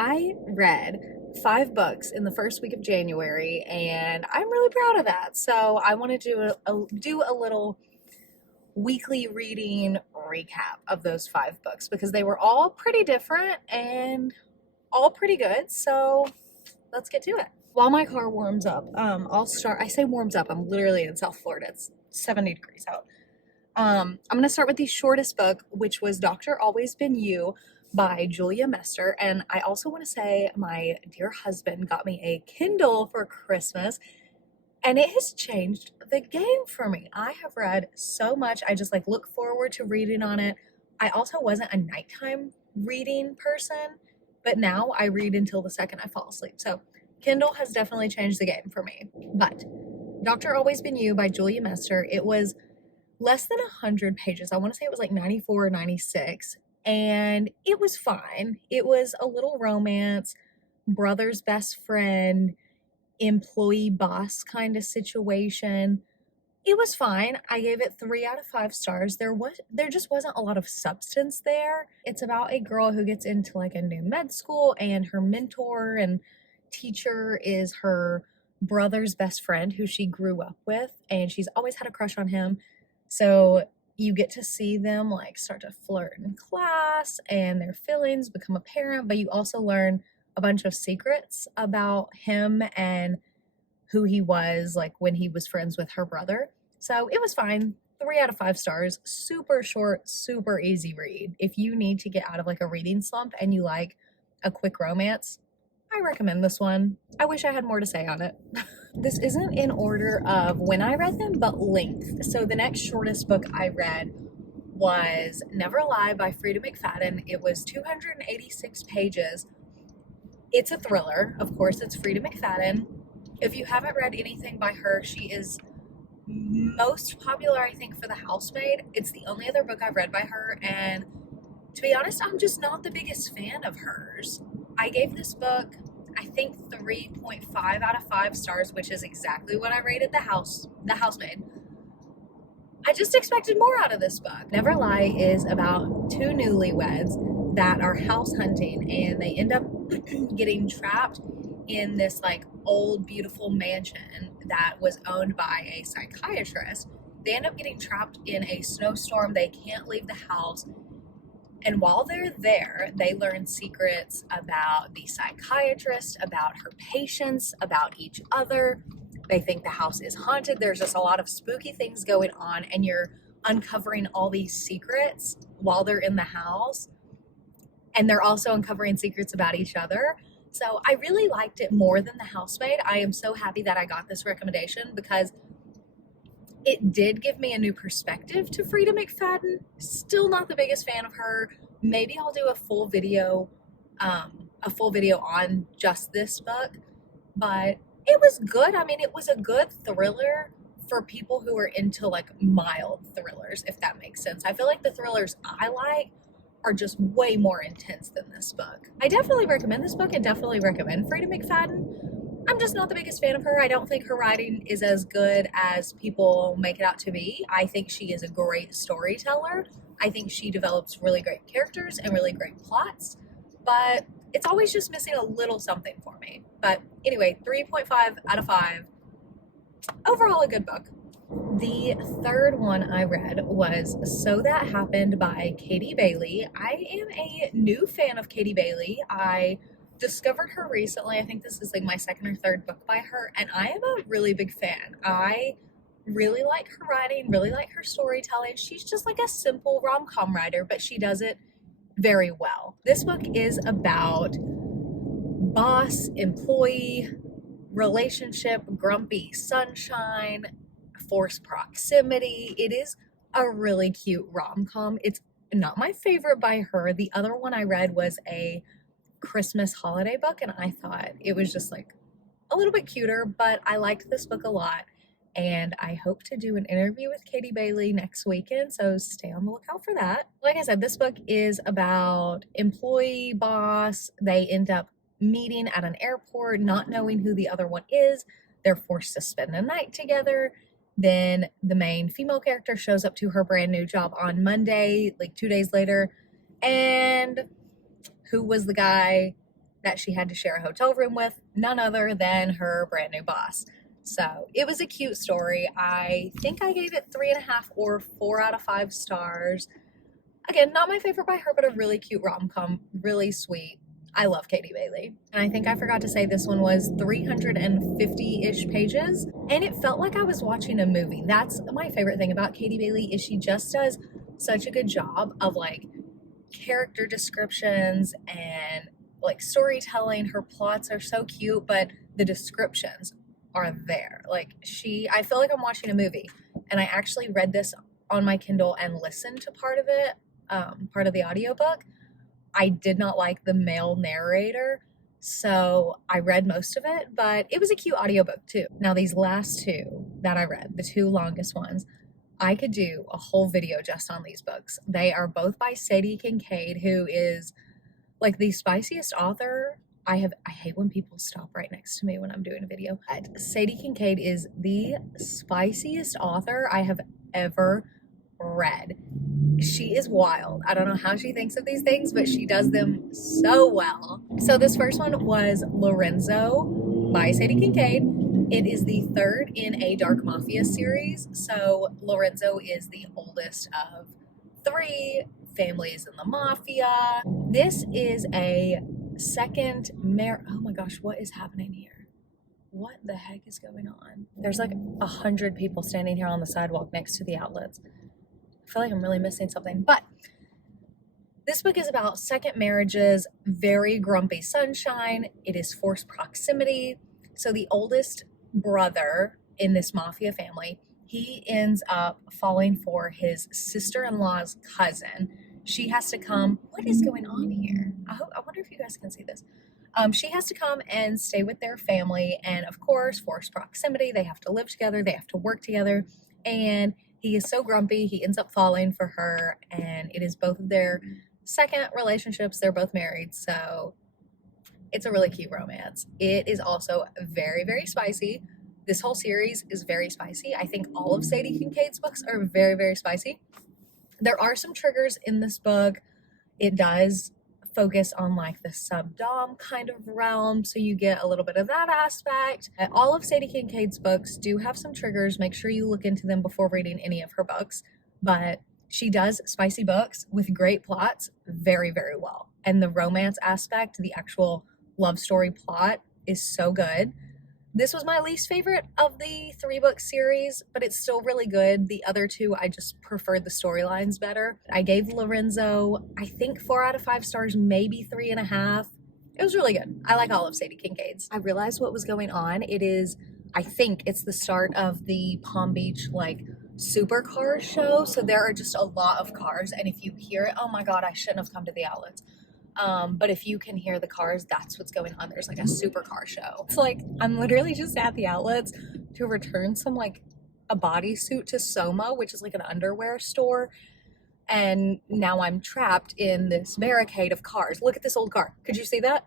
I read 5 books in the first week of January, and I'm really proud of that. So I want to do a little weekly reading recap of those 5 books because they were all pretty different and all pretty good. So let's get to it. While my car warms up, I'll start. I say warms up. I'm literally in South Florida. It's 70 degrees out. I'm going to start with the shortest book, which was Dr. Always Been You by Julia Mester. And I also want to say my dear husband got me a Kindle for Christmas, and it has changed the game for me. I have read so much. I just look forward to reading on it. I also wasn't a nighttime reading person, but now I read until the second I fall asleep. So Kindle has definitely changed the game for me. But Dr. Always Been You by Julia Mester, it was less than 100 pages. I want to say it was like 94 or 96, and it was fine. It was a little romance, brother's best friend, employee boss kind of situation. It was fine. I gave it 3 out of 5 stars. There just wasn't a lot of substance there. It's about a girl who gets into like a new med school, and her mentor and teacher is her brother's best friend who she grew up with, and she's always had a crush on him. So you get to see them start to flirt in class, and their feelings become apparent, but you also learn a bunch of secrets about him and who he was when he was friends with her brother. So it was fine. 3 out of 5 stars. Super short, super easy read. If you need to get out of a reading slump and you like a quick romance, I recommend this one. I wish I had more to say on it. This isn't in order of when I read them, but length. So the next shortest book I read was Never Lie by Frida McFadden. It was 286 pages. It's a thriller. Of course, it's Frida McFadden. If you haven't read anything by her, she is most popular, I think, for The Housemaid. It's the only other book I've read by her, and to be honest, I'm just not the biggest fan of hers. I gave this book, I think, 3.5 out of 5 stars, which is exactly what I rated The Housemaid. I just expected more out of this book. Never Lie is about 2 newlyweds that are house hunting, and they end up getting trapped in this old beautiful mansion that was owned by a psychiatrist. They end up getting trapped in a snowstorm. They can't leave the house. And while they're there, they learn secrets about the psychiatrist, about her patients, about each other. They think the house is haunted. There's just a lot of spooky things going on, and you're uncovering all these secrets while they're in the house. And they're also uncovering secrets about each other. So I really liked it more than The Housemaid. I am so happy that I got this recommendation because it did give me a new perspective to Frida McFadden. Still not the biggest fan of her. Maybe I'll do a full video on just this book, but it was good. I mean, it was a good thriller for people who are into mild thrillers, if that makes sense. I feel like the thrillers I like are just way more intense than this book. I definitely recommend this book and definitely recommend Frida McFadden. I'm just not the biggest fan of her. I don't think her writing is as good as people make it out to be. I think she is a great storyteller. I think she develops really great characters and really great plots, but it's always just missing a little something for me. But anyway, 3.5 out of 5. Overall, a good book. The third one I read was So That Happened by Katie Bailey. I am a new fan of Katie Bailey. I discovered her recently. I think this is my second or third book by her, and I am a really big fan. I really like her writing, really like her storytelling. She's just a simple rom-com writer, but she does it very well. This book is about boss, employee, relationship, grumpy sunshine, forced proximity. It is a really cute rom-com. It's not my favorite by her. The other one I read was a Christmas holiday book, and I thought it was just a little bit cuter, but I liked this book a lot, and I hope to do an interview with Katie Bailey next weekend, so stay on the lookout for that. Like I said, this book is about employee, boss. They end up meeting at an airport, not knowing who the other one is. They're forced to spend a night together. Then the main female character shows up to her brand new job on Monday, 2 days later, and who was the guy? that she had to share a hotel room with none other than her brand new boss. So it was a cute story. I think I gave it 3.5 or 4 out of 5 stars. Again, not my favorite by her, but a really cute rom-com, really sweet. I love Katie Bailey. And I think I forgot to say this one was 350-ish pages, and it felt like I was watching a movie. That's my favorite thing about Katie Bailey is she just does such a good job of like character descriptions and like storytelling. Her plots are so cute, but the descriptions are there. Like I feel like I'm watching a movie, and I actually read this on my Kindle and listened to part of it, part of the audiobook. I did not like the male narrator, so I read most of it, but it was a cute audiobook too. Now, these last two that I read, the two longest ones, I could do a whole video just on these books. They are both by Sadie Kincaid, who is like the spiciest author. I hate when people stop right next to me when I'm doing a video. Sadie Kincaid is the spiciest author I have ever read. She is wild. I don't know how she thinks of these things, but she does them so well. So this first one was Lorenzo by Sadie Kincaid. It is the third in a Dark Mafia series. So Lorenzo is the oldest of 3 families in the mafia. This is a second oh my gosh, what is happening here? What the heck is going on? There's like 100 people standing here on the sidewalk next to the outlets. I feel like I'm really missing something, but this book is about second marriages, very grumpy sunshine. It is forced proximity. So the oldest brother in this mafia family, he ends up falling for his sister-in-law's cousin. She has to come. What is going on here? I wonder if you guys can see this. She has to come and stay with their family, and of course, forced proximity. They have to live together. They have to work together, and he is so grumpy, he ends up falling for her, and it is both of their second relationships. They're both married, so it's a really cute romance. It is also very, very spicy. This whole series is very spicy. I think all of Sadie Kincaid's books are very, very spicy. There are some triggers in this book. It does focus on like the sub-dom kind of realm, so you get a little bit of that aspect. All of Sadie Kincaid's books do have some triggers. Make sure you look into them before reading any of her books, but she does spicy books with great plots very, very well. And the romance aspect, the actual love story plot is so good. This was my least favorite of the 3-book series, but it's still really good. The other 2, I just preferred the storylines better. I gave Lorenzo, I think 4 out of 5 stars, maybe 3.5. It was really good. I like all of Sadie Kincaid's. I realized what was going on. I think it's the start of the Palm Beach, like, supercar show. So there are just a lot of cars, and if you hear it, oh my God, I shouldn't have come to the outlets. But if you can hear the cars, that's what's going on. There's like a supercar show. It's like, I'm literally just at the outlets to return a bodysuit to Soma, which is like an underwear store. And now I'm trapped in this barricade of cars. Look at this old car. Could you see that?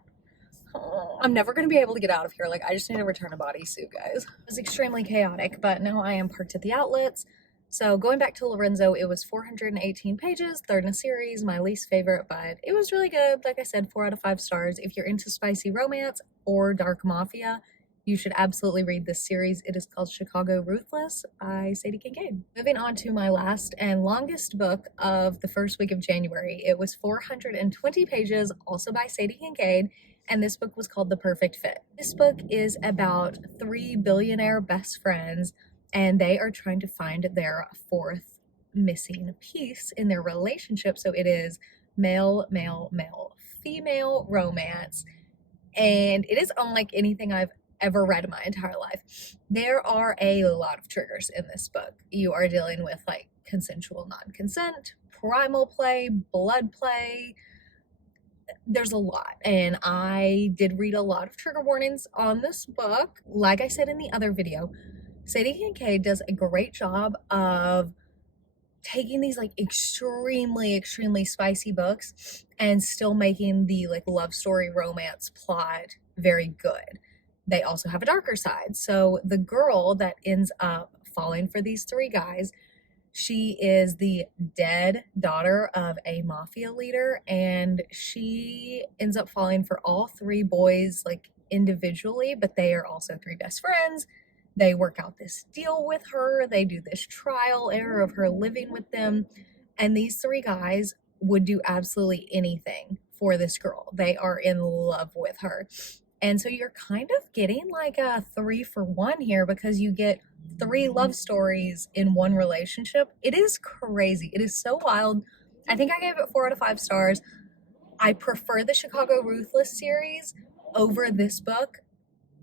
Oh, I'm never going to be able to get out of here. Like, I just need to return a bodysuit, guys. It was extremely chaotic, but now I am parked at the outlets. So going back to Lorenzo, it was 418 pages, third in a series, my least favorite, but it was really good. Like I said, 4 out of 5 stars. If you're into spicy romance or dark mafia, you should absolutely read this series. It is called Chicago Ruthless by Sadie Kincaid. Moving on to my last and longest book of the first week of January. It was 420 pages, also by Sadie Kincaid, and this book was called The Perfect Fit. This book is about 3 billionaire best friends, and they are trying to find their 4th missing piece in their relationship. So it is male, male, male, female romance, and it is unlike anything I've ever read in my entire life. There are a lot of triggers in this book. You are dealing with like consensual non-consent, primal play, blood play. There's a lot, and I did read a lot of trigger warnings on this book. Like I said in the other video, Sadie Kincaid does a great job of taking these like extremely, extremely spicy books and still making the like love story romance plot very good. They also have a darker side. So the girl that ends up falling for these 3 guys, She is the dead daughter of a mafia leader, and she ends up falling for all three boys like individually, but they are also three best friends. They work out this deal with her. They do this trial error of her living with them, and these three guys would do absolutely anything for this girl. They are in love with her. And so you're kind of getting like a 3-for-1 here because you get three love stories in one relationship. It is crazy. It is so wild. I think I gave it 4 out of 5 stars. I prefer the Chicago Ruthless series over this book,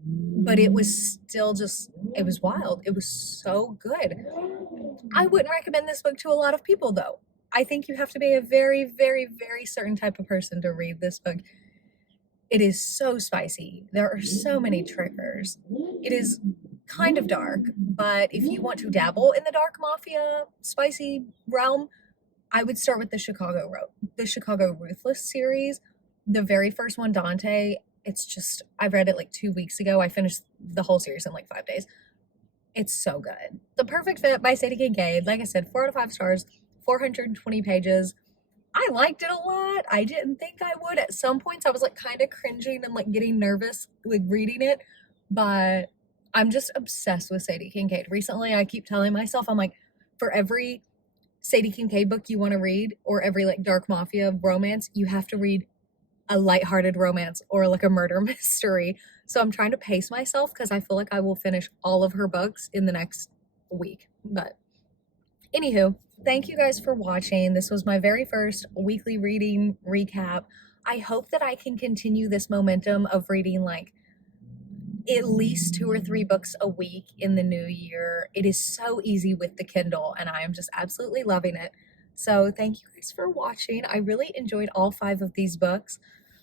but it was still just, it was wild. It was so good. I wouldn't recommend this book to a lot of people though. I think you have to be a very, very, very certain type of person to read this book. It is so spicy. There are so many triggers. It is kind of dark, but if you want to dabble in the dark mafia spicy realm, I would start with the Chicago Ruthless series. The very first one, Dante, it's just, I read it like 2 weeks ago. I finished the whole series in like 5 days. It's so good. The Perfect Fit by Sadie Kincaid. Like I said, 4 out of 5 stars, 420 pages. I liked it a lot. I didn't think I would. At some points, I was like kind of cringing and like getting nervous like reading it, but I'm just obsessed with Sadie Kincaid. Recently, I keep telling myself, I'm like, for every Sadie Kincaid book you want to read or every like dark mafia romance, you have to read a lighthearted romance or like a murder mystery. So I'm trying to pace myself because I feel like I will finish all of her books in the next week. But anywho, thank you guys for watching. This was my very first weekly reading recap. I hope that I can continue this momentum of reading like at least 2 or 3 books a week in the new year. It is so easy with the Kindle and I am just absolutely loving it. So thank you guys for watching. I really enjoyed all 5 of these books.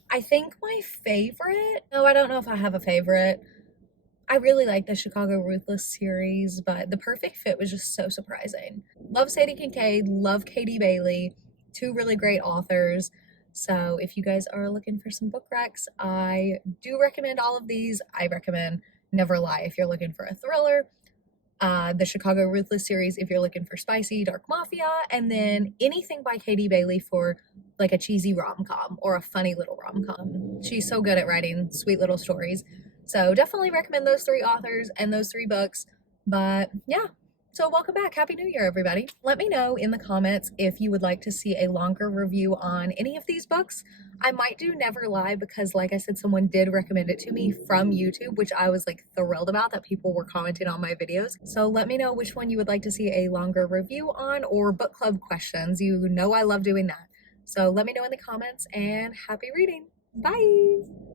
I think my favorite, no, I don't know if I have a favorite. I really like the Chicago Ruthless series, but The Perfect Fit was just so surprising. Love Sadie Kincaid, love Katie Bailey, 2 really great authors. So if you guys are looking for some book recs, I do recommend all of these. I recommend Never Lie if you're looking for a thriller, the Chicago Ruthless series if you're looking for spicy dark mafia, and then anything by Katie Bailey for like a cheesy rom-com or a funny little rom-com. She's so good at writing sweet little stories. So definitely recommend those 3 authors and those 3 books. But yeah, so welcome back. Happy New Year, everybody. Let me know in the comments if you would like to see a longer review on any of these books. I might do Never Lie because, like I said, someone did recommend it to me from YouTube, which I was like thrilled about that people were commenting on my videos. So let me know which one you would like to see a longer review on, or book club questions. You know I love doing that. So let me know in the comments, and happy reading. Bye!